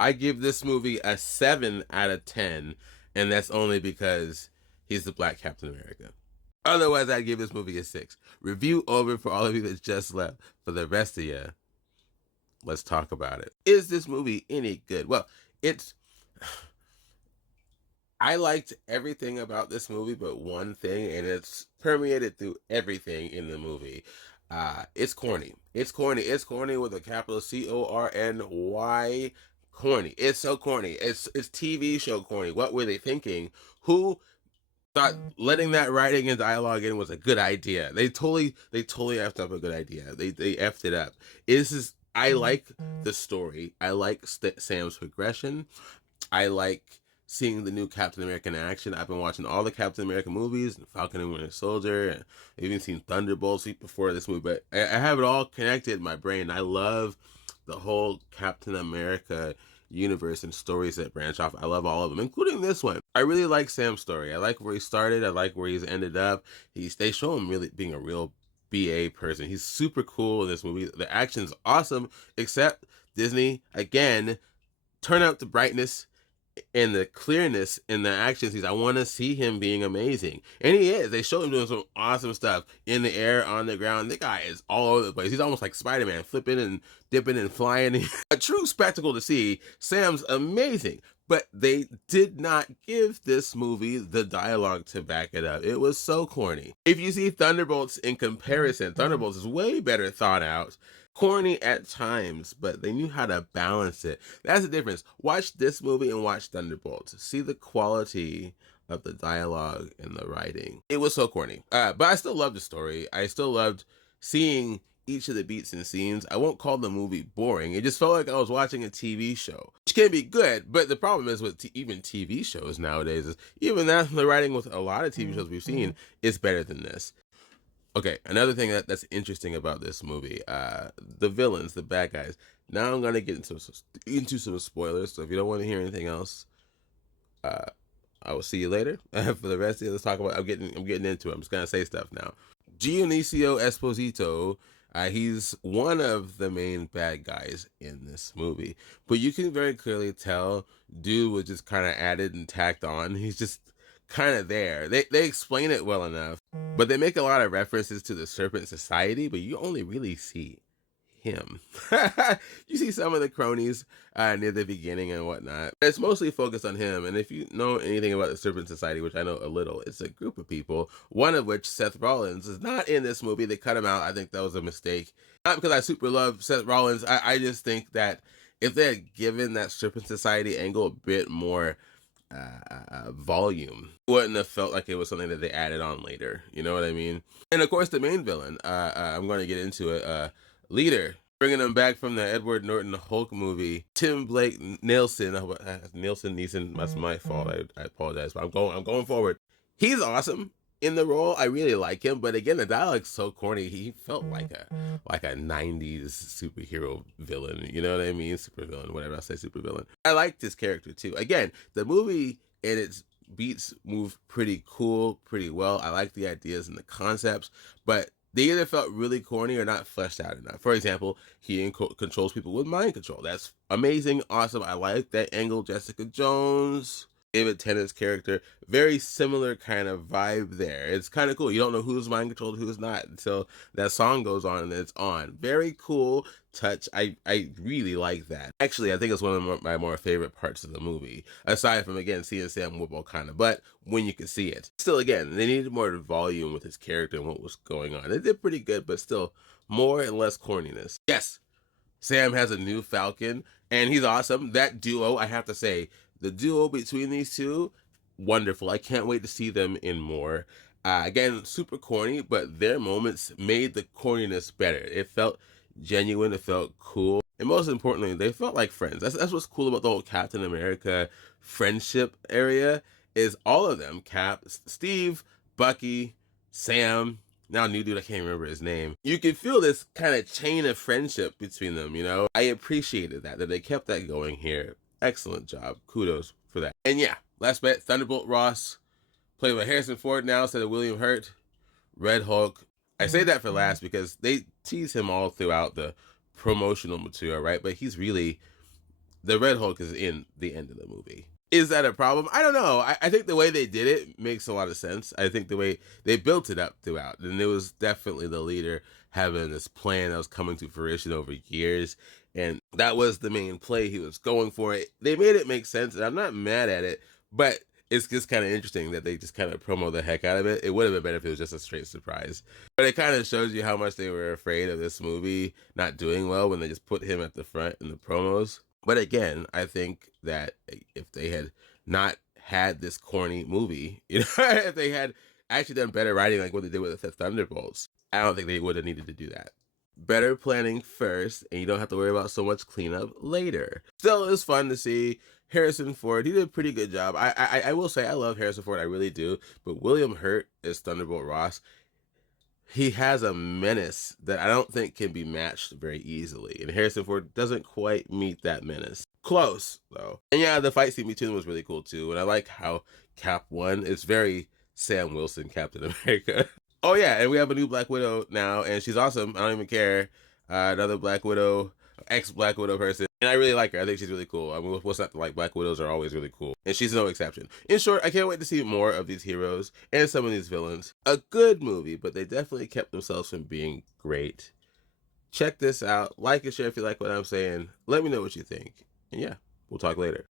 I give this movie a 7 out of 10, and that's only because he's the Black Captain America. Otherwise, I'd give this movie a 6. Review over for all of you that just left. For the rest of you, let's talk about it. Is this movie any good? Well, it's. I liked everything about this movie, but one thing, and it's permeated through everything in the movie. It's corny. It's corny. It's corny with a capital CORNY. Corny. It's so corny. It's TV show corny. What were they thinking? Who thought letting that writing and dialogue in was a good idea? They totally effed up a good idea. They effed it up. This is I like the story. I like Sam's progression. I like seeing the new Captain America in action. I've been watching all the Captain America movies, Falcon and Winter Soldier, and I've even seen Thunderbolts before this movie. But I have it all connected in my brain. I love the whole Captain America universe and stories that branch off. I love all of them, including this one. I really like Sam's story. I like where he started. I like where he's ended up. They show him really being a real BA person. He's super cool in this movie. The action's awesome, except Disney again turn up the brightness and the clearness in the action scenes. I want to see him being amazing, and he is. They show him doing some awesome stuff in the air, on the ground. The guy is all over the place. He's almost like Spider-Man, flipping and dipping and flying. A true spectacle to see. Sam's amazing, but they did not give this movie the dialogue to back it up. It was so corny. If you see Thunderbolts in comparison, Thunderbolts is way better thought out. Corny at times, but they knew how to balance it. That's the difference. Watch this movie and watch Thunderbolts. See the quality of the dialogue and the writing. It was so corny. But I still loved the story. I still loved seeing each of the beats and scenes. I won't call the movie boring. It just felt like I was watching a TV show, which can be good. But the problem is with even TV shows nowadays is even that the writing with a lot of TV shows we've seen is better than this. Okay, another thing that's interesting about this movie, the villains, the bad guys. Now I'm gonna get into some spoilers. So if you don't want to hear anything else, uh, I will see you later. For the rest of it, let's talk about. I'm getting into it. I'm just gonna say stuff now. Dionisio Esposito. He's one of the main bad guys in this movie, but you can very clearly tell dude was just kind of added and tacked on. He's just kind of there. They explain it well enough, but they make a lot of references to the Serpent Society, but you only really see him. You see some of the cronies near the beginning and whatnot. It's mostly focused on him, and if you know anything about the Serpent Society, which I know a little, it's a group of people, one of which, Seth Rollins, is not in this movie. They cut him out. I think that was a mistake. Not because I super love Seth Rollins. I just think that if they had given that Serpent Society angle a bit more volume, wouldn't have felt like it was something that they added on later. You know what I mean? And of course, the main villain, I'm going to get into it, Leader, bringing him back from the Edward Norton Hulk movie. Tim Blake Nelson, Neeson, that's my fault. I apologize, but I'm going forward. He's awesome in the role. I really like him, but again, the dialogue's so corny. He felt like a 90s superhero villain. You know what I mean? Super villain, whatever I say, super villain. I liked his character too. Again, the movie and its beats move pretty cool, pretty well. I like the ideas and the concepts, but they either felt really corny or not fleshed out enough. For example, he controls people with mind control. That's amazing, awesome. I like that angle. Jessica Jones, David Tennant's character, very similar kind of vibe there. It's kind of cool. You don't know who's mind controlled, who's not until that song goes on and it's on. Very cool touch. I really like that. Actually, I think it's one of my more favorite parts of the movie, aside from, again, seeing Sam Woods kind of, but when you can see it. Still, again, they needed more volume with his character and what was going on. They did pretty good, but still, more and less corniness. Yes, Sam has a new Falcon, and he's awesome. That duo, I have to say, the duo between these two, wonderful. I can't wait to see them in more. Again, super corny, but their moments made the corniness better. It felt genuine. It felt cool. And most importantly, they felt like friends. That's what's cool about the whole Captain America friendship area is all of them. Cap, Steve, Bucky, Sam, now new dude, I can't remember his name. You can feel this kind of chain of friendship between them, you know? I appreciated that they kept that going here. Excellent job. Kudos for that. And yeah, last bet, Thunderbolt Ross, played by Harrison Ford now instead of William Hurt. Red Hulk. I say that for last because they tease him all throughout the promotional material, right? But he's really The Red Hulk is in the end of the movie. Is that a problem? I don't know. I think the way they did it makes a lot of sense. I think the way they built it up throughout, and it was definitely the leader having this plan that was coming to fruition over years, and that was the main play he was going for. It. They made it make sense, and I'm not mad at it, but it's just kind of interesting that they just kind of promo the heck out of it. It would have been better if it was just a straight surprise. But it kind of shows you how much they were afraid of this movie not doing well when they just put him at the front in the promos. But again, I think that if they had not had this corny movie, if they had actually done better writing like what they did with the Thunderbolts, I don't think they would have needed to do that. Better planning first, and you don't have to worry about so much cleanup later. Still, it's fun to see Harrison Ford. He did a pretty good job. I will say I love Harrison Ford, I really do. But William Hurt as Thunderbolt Ross, he has a menace that I don't think can be matched very easily. And Harrison Ford doesn't quite meet that menace. Close, though. And yeah, the fight scene between them was really cool, too. And I like how Cap won. It's very Sam Wilson, Captain America. Oh, yeah, and we have a new Black Widow now, and she's awesome. I don't even care. Another Black Widow, ex-Black Widow person. And I really like her. I think she's really cool. I mean, what's not to like? Black Widows are always really cool. And she's no exception. In short, I can't wait to see more of these heroes and some of these villains. A good movie, but they definitely kept themselves from being great. Check this out. Like and share if you like what I'm saying. Let me know what you think. And yeah, we'll talk later.